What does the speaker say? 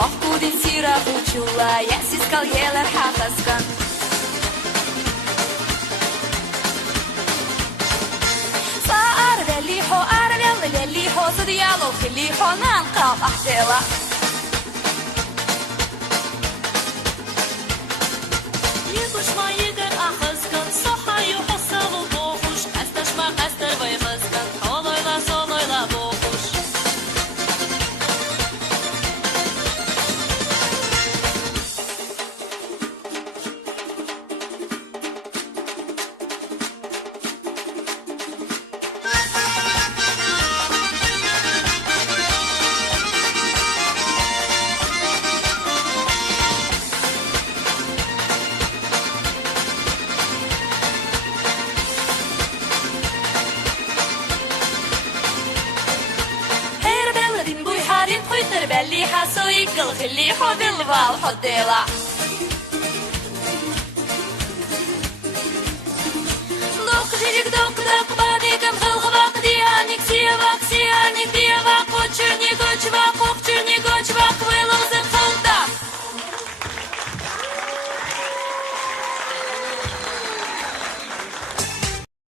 Хохкудын сира хучула, ясис калгелер хахаскан. Арвелихо, судьяло, хилихо, нанкам ахдела. Yıkışma yıkır ahıskın, sohayı hosalı boğuş, Kastaşma kastır bayhıskın, oloyla soloyla boğuş. Belliha soykal khiliho bilval hodela. Dok jirik dok badikam khalqbaq diyanik siyavak diyamak kochurni kochvaq kochurni kochvaq velozak